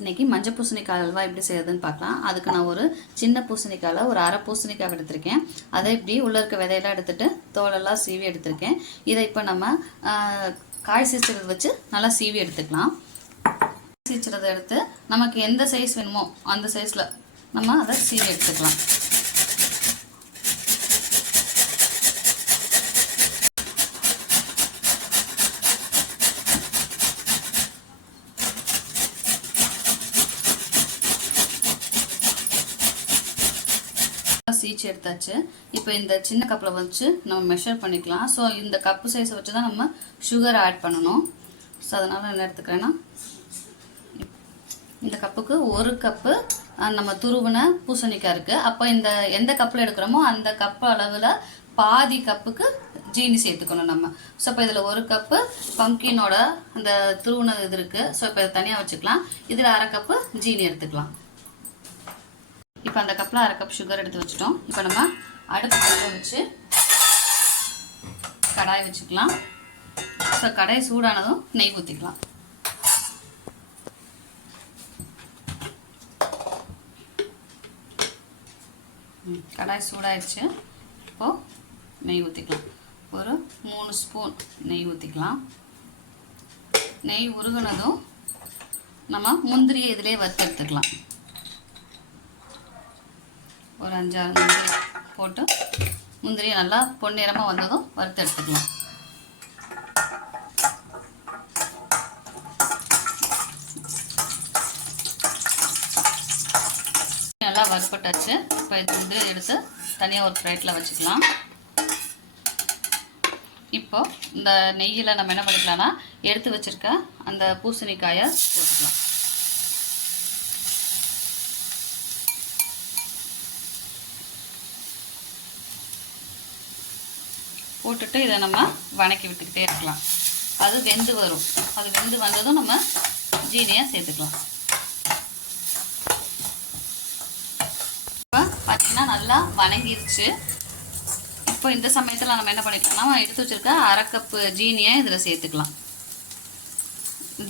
இன்றைக்கி மஞ்சள் பூசணிக்காய் அல்வா எப்படி செய்யறதுன்னு பார்க்கலாம். அதுக்கு நான் ஒரு சின்ன பூசணிக்காயில் ஒரு அரை பூசணிக்காய் எடுத்திருக்கேன். அதை இப்படி உள்ளே இருக்க விதையெல்லாம் எடுத்துகிட்டு தோலெல்லாம் சீவி எடுத்திருக்கேன். இதை இப்போ நம்ம காய் சீச்சுறது வச்சு நல்லா சீவி எடுத்துக்கலாம். சீச்சுறதை எடுத்து நமக்கு எந்த சைஸ் வேணுமோ அந்த சைஸில் நம்ம அதை சீவி எடுத்துக்கலாம். சீச்சு எடுத்தாச்சு. இப்போ இந்த சின்ன கப்பில் வச்சு நம்ம மெஷர் பண்ணிக்கலாம். ஸோ இந்த கப்பு சைஸை வச்சு தான் நம்ம சுகர் ஆட் பண்ணணும். ஸோ அதனால் என்ன எடுத்துக்கிறேன்னா, இந்த கப்புக்கு ஒரு கப்பு நம்ம துருவின பூசணிக்காய் இருக்குது. அப்போ இந்த எந்த கப்பில் எடுக்கிறோமோ அந்த கப்பு அளவில் பாதி கப்புக்கு ஜீனி சேர்த்துக்கணும் நம்ம. ஸோ இப்போ இதில் ஒரு கப்பு பம்கினோட அந்த துருவினது இது இருக்குது. ஸோ இப்போ இதை தனியாக வச்சுக்கலாம். இதில் அரை கப்பு ஜீனி எடுத்துக்கலாம். இப்போ அந்த கப்பில் அரை கப் சுகர் எடுத்து வச்சுட்டோம். இப்போ நம்ம அடுப்பு வச்சு கடாய் வச்சுக்கலாம். ஸோ கடாய் சூடானதும் நெய் ஊற்றிக்கலாம். கடாய் சூடாயிடுச்சு. இப்போது நெய் ஊற்றிக்கலாம். ஒரு 3 ஸ்பூன் நெய் ஊற்றிக்கலாம். நெய் உருகுனதும் நம்ம முந்திரியை இதிலே வறுத்து எடுத்துக்கலாம். ஒரு 5-6 முந்திரி போட்டு முந்திரியை நல்லா பொன்னிறமாக வந்ததும் வறுத்து எடுத்துக்கலாம். நல்லா வறுப்பட்டாச்சு. இப்போ இது முந்திரி எடுத்து தனியாக ஒரு பிளேட்டில் வச்சுக்கலாம். இப்போ இந்த நெய்யில் நம்ம என்ன பண்ணிக்கலாம்னா, எடுத்து வச்சுருக்க அந்த பூசணிக்காயை போட்டுக்கலாம். போட்டுட்டு இதை நம்ம வணக்கி விட்டுக்கிட்டே இருக்கலாம். அது வெந்து வரும். அது வெந்து வந்ததும் நம்ம ஜீனியை சேர்த்துக்கலாம். இப்போ பார்த்திங்கன்னா நல்லா வணங்கிருச்சு. இப்போ இந்த சமயத்தில் நம்ம என்ன பண்ணிக்கலாம்னா, நம்ம எடுத்து வச்சுருக்க அரை கப்பு ஜீனியை இதில் சேர்த்துக்கலாம்.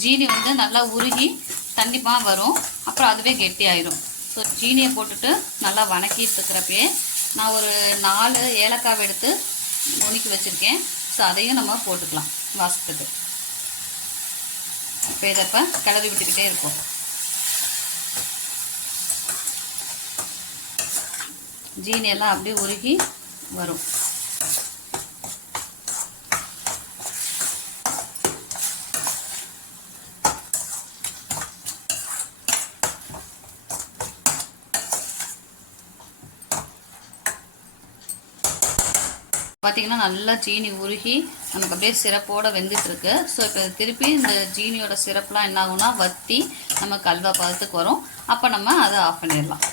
ஜீனி வந்து நல்லா உருகி தண்ணிப்பாக வரும். அப்புறம் அதுவே கெட்டியாயிரும். ஸோ ஜீனியை போட்டுட்டு நல்லா வணக்கிட்டு இருக்கிறப்பே நான் ஒரு 4 ஏலக்காய் எடுத்து நுணுக்கி வச்சுருக்கேன். ஸோ அதையும் நம்ம போட்டுக்கலாம் வாசத்துக்கு. இப்போ இதை இப்போ கிளறி விட்டுக்கிட்டே இருக்கும். ஜீனி எல்லாம் அப்படியே உருகி வரும். பார்த்திங்கன்னா நல்லா ஜீனி உருகி நமக்கு அப்படியே சிரப்போடு வெந்துட்டுருக்கு. ஸோ இப்போ திருப்பி இந்த ஜீனியோட சிரப்லாம் என்ன ஆகும்னா வற்றி நமக்கு அல்வா பதத்துக்கு வரும். அப்போ நம்ம அதை ஆஃப் பண்ணிடலாம்.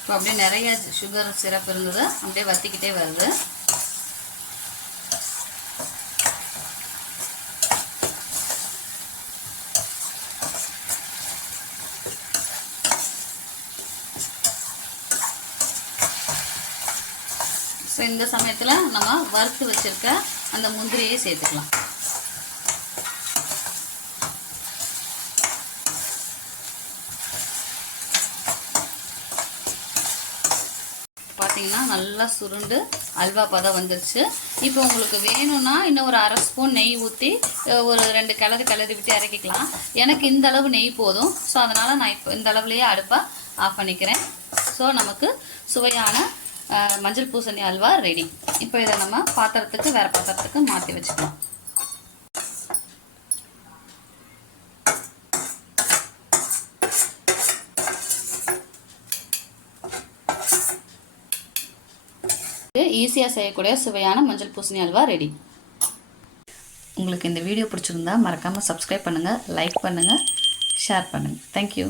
இப்போ அப்படியே நிறைய சுகர் சிரப் இருந்தது, அப்படியே வற்றிக்கிட்டே வருது. ஸோ இந்த சமயத்தில் நம்ம வறுத்து வச்சுருக்க அந்த முந்திரியை சேர்த்துக்கலாம். பார்த்தீங்கன்னா நல்லா சுருண்டு அல்வா பதம் வந்துருச்சு. இப்போ உங்களுக்கு வேணும்னா இன்னும் ஒரு அரை ஸ்பூன் நெய் ஊற்றி ஒரு 2 கிளறி விட்டு இறக்கிக்கலாம். எனக்கு இந்த அளவு நெய் போதும். ஸோ அதனால் நான் இப்போ இந்த அளவுலேயே அடுப்பை ஆஃப் பண்ணிக்கிறேன். ஸோ நமக்கு சுவையான மஞ்சள் பூசணி அல்வா ரெடி. இப்போ இதை நம்ம பாத்திரத்துக்கு வேறு பாத்திரத்துக்கு மாற்றி வச்சுக்கலாம். ஈஸியாக செய்யக்கூடிய சுவையான மஞ்சள் பூசணி அல்வா ரெடி. உங்களுக்கு இந்த வீடியோ பிடிச்சிருந்தா மறக்காமல் சப்ஸ்கிரைப் பண்ணுங்கள், லைக் பண்ணுங்கள், ஷேர் பண்ணுங்கள். தேங்க்யூ.